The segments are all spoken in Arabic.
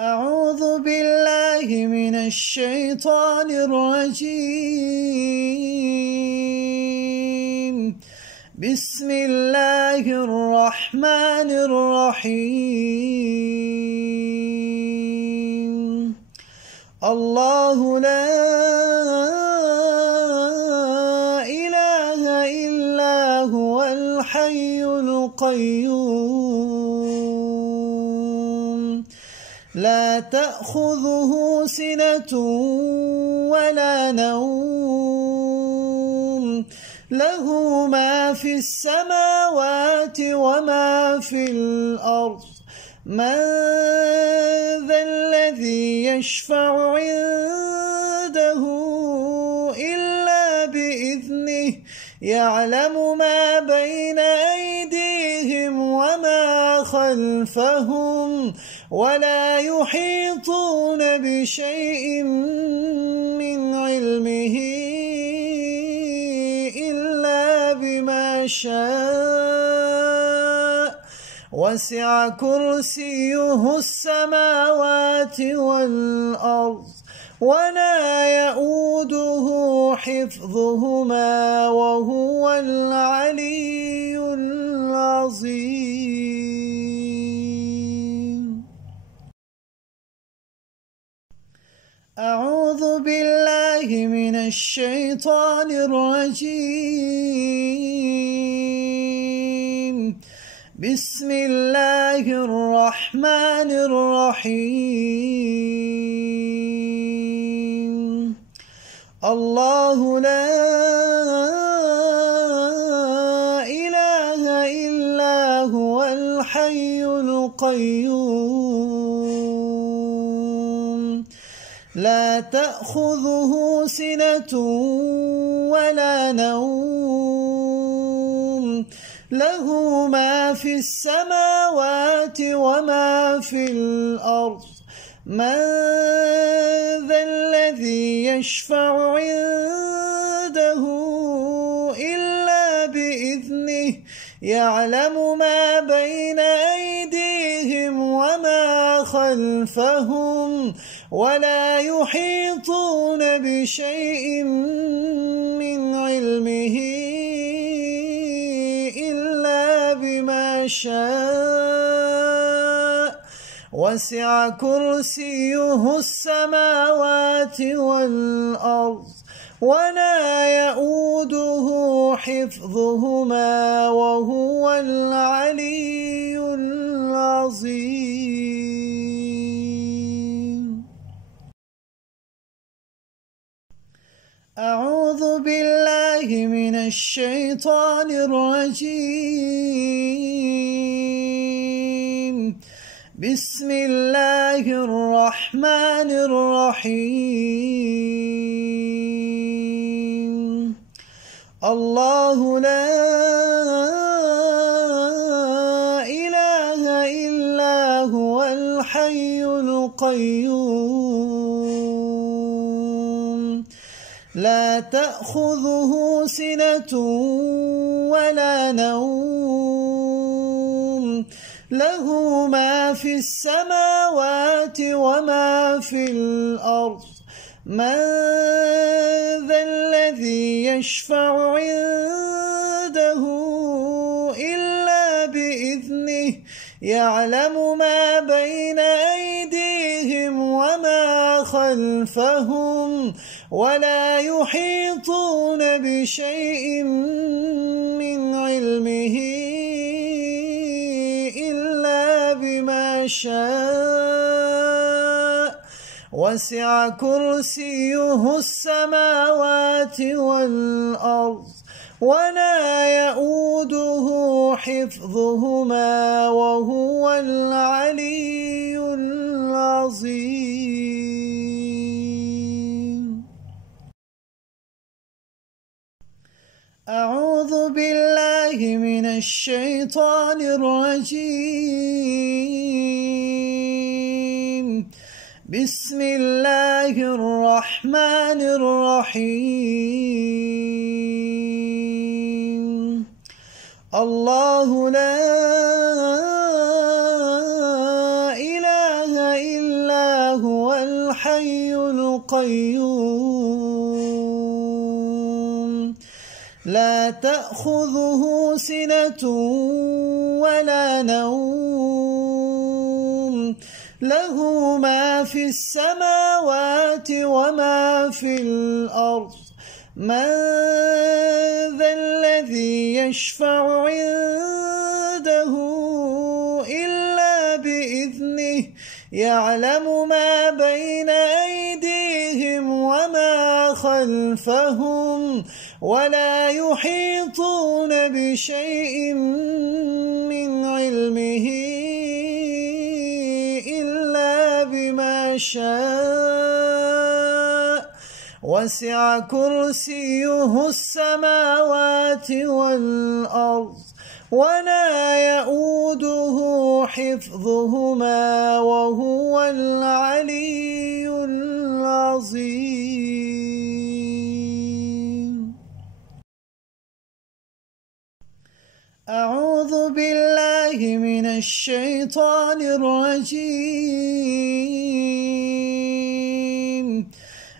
أعوذ بالله من الشيطان الرجيم. بسم الله الرحمن الرحيم. الله لا إله إلا هو الحي القيوم لا تأخذه سنة ولا نوم له ما في السماوات وما في الأرض من ذا الذي يشفع عنده إلا بإذنه يعلم ما بين أيديهم وما خلفهم ولا يحيطون بشيء من علمه إلا بما شاء وسع كرسيه السماوات والأرض ولا يؤوده حفظهما وهو العلي العظيم. أعوذ بالله من الشيطان الرجيم. بسم الله الرحمن الرحيم. الله لا إله إلا هو الحي القيوم لا تأخذه سنة ولا نوم له ما في السماوات وما في الأرض من ذا الذي يشفع عنده إلا بإذنه يعلم ما بين أيديهم وما خلفهم ولا يحيطون بشيء من علمه إلا بما شاء وسع كرسيه السماوات والأرض ولا يؤوده حفظهما وهو العلي العظيم. أعوذ بالله من الشيطان الرجيم. بسم الله الرحمن الرحيم. الله لا إله إلا هو الحي القيوم لا تأخذه سنة ولا نوم له ما في السماوات وما في الأرض من ذا الذي يشفع عنده إلا بإذنه يعلم ما بين أيديهم وما خلفهم ولا يحيطون بشيء من علمه إلا بما شاء وسع كرسيه السماوات والأرض ولا يؤوده حفظهما وهو العلي العظيم. أعوذ بالله من الشيطان الرجيم. بسم الله الرحمن الرحيم. الله لا إله إلا القيوم لا تأخذه سنة ولا نوم له ما في السماوات وما في الأرض من ذا الذي يشفع عنده إلا بإذنه يعلم ما بين أيديهم وما خلفهم ولا يحيطون بشيء من علمه إلا بما شاء وسع كرسيه السماوات والأرض ولا يؤوده حفظهما وهو العلي العظيم. أعوذ بالله من الشيطان الرجيم.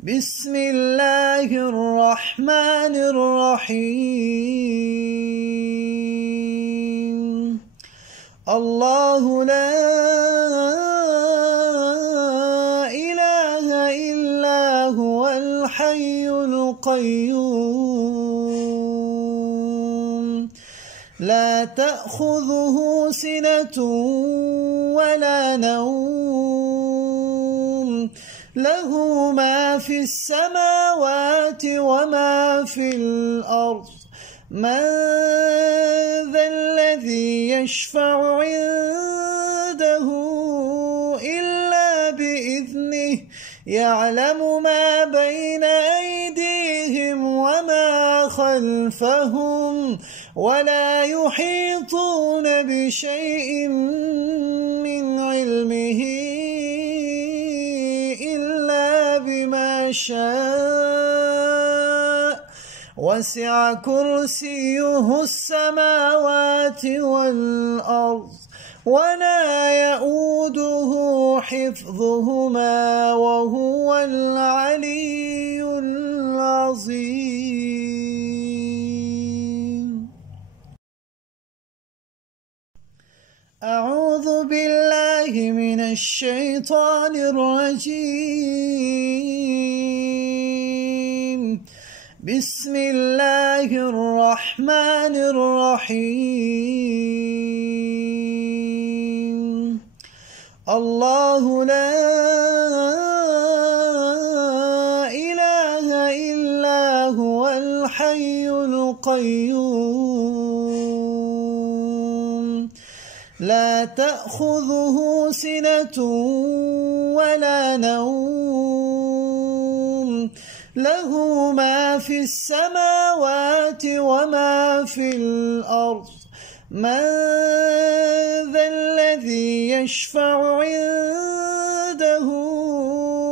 بسم الله الرحمن الرحيم. الله لا إله إلا هو الحي القيوم لا تأخذه سنة ولا نوم له ما في السماوات وما في الأرض من ذا الذي يشفع عنده إلا بإذنه يعلم ما بين أيديهم وما خلفهم ولا يحيطون بشيء من علمه إلا بما شاء وسع كرسيه السماوات والأرض ولا يؤوده حفظهما وهو العلي العظيم. أعوذ بالله من الشيطان الرجيم. بسم الله الرحمن الرحيم. الله لا إله إلا هو الحي القيوم لا تأخذه سنة ولا نوم له ما في السماوات وما في الأرض من ذا الذي يشفع عنده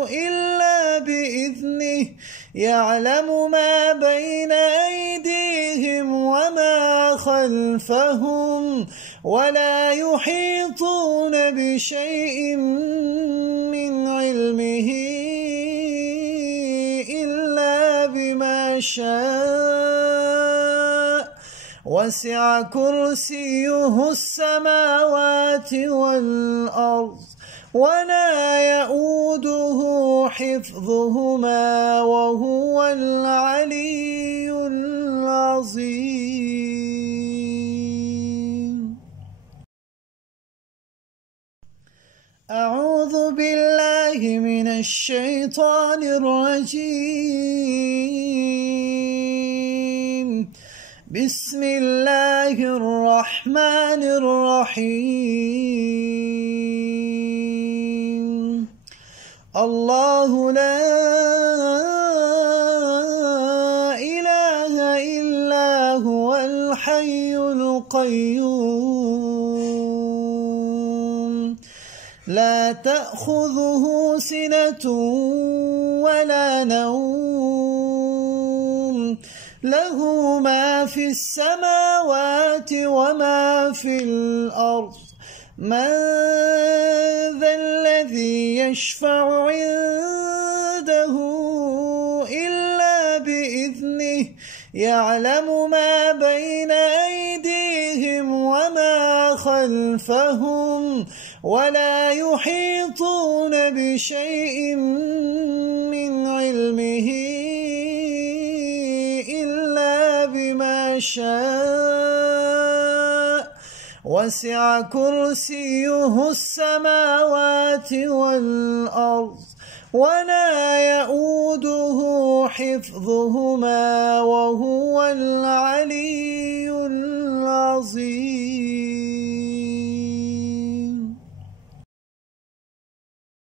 إلا بإذنه يعلم ما بين أيديهم وما خلفهم ولا يحيطون بشيء من علمه إلا بما شاء وسع كرسيه السماوات والأرض ولا يؤوده حفظهما وهو العلي العظيم. أعوذ بالله من الشيطان الرجيم. بسم الله الرحمن الرحيم. الله لا إله إلا هو الحي القيوم لا تأخذه سنة ولا نوم له ما في السماوات وما في الأرض من ذا الذي يشفع عنده يعلم ما بين أيديهم وما خلفهم ولا يحيطون بشيء من علمه إلا بما شاء وسع كرسيه السماوات والأرض ولا يؤوده حفظهما وهو العلي العظيم.